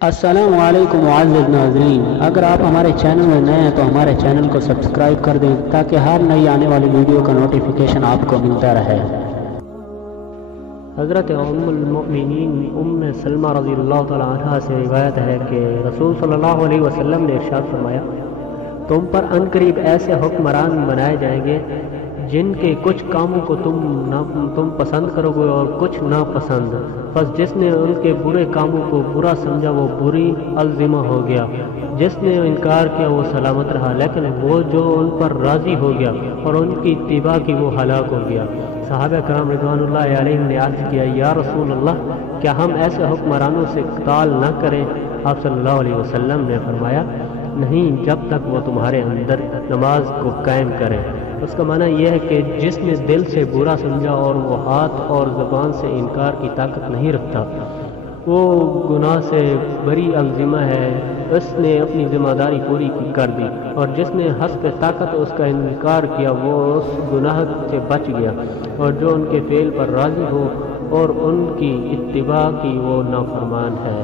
السلام علیکم معزز ناظرین، اگر آپ ہمارے چینل میں نئے ہیں تو ہمارے چینل کو سبسکرائب کر دیں تاکہ ہر نئی آنے والی ویڈیو کا نوٹیفیکیشن آپ کو ملتا رہے۔ حضرت ام المؤمنین ام سلمہ رضی اللہ تعالیٰ عنہ سے روایت ہے کہ رسول صلی اللہ علیہ وسلم نے ارشاد فرمایا، تم پر عنقریب ایسے حکمران بنائے جائیں گے جن کے کچھ کاموں کو تم پسند کرو گے اور کچھ ناپسند، بس جس نے ان کے برے کاموں کو برا سمجھا وہ بری الزمہ ہو گیا، جس نے انکار کیا وہ سلامت رہا، لیکن وہ جو ان پر راضی ہو گیا اور ان کی اتباع کی وہ ہلاک ہو گیا۔ صحابہ کرام رضوان اللہ علیہم نے عرض کیا، یا رسول اللہ، کیا ہم ایسے حکمرانوں سے قتال نہ کریں؟ آپ صلی اللہ علیہ وسلم نے فرمایا، نہیں، جب تک وہ تمہارے اندر نماز کو قائم کریں۔ اس کا معنی یہ ہے کہ جس نے دل سے برا سمجھا اور وہ ہاتھ اور زبان سے انکار کی طاقت نہیں رکھتا، وہ گناہ سے بری الزمہ ہے، اس نے اپنی ذمہ داری پوری کر دی، اور جس نے حسب طاقت اس کا انکار کیا وہ اس گناہ سے بچ گیا، اور جو ان کے فعل پر راضی ہو اور ان کی اتباع کی وہ نافرمان ہے۔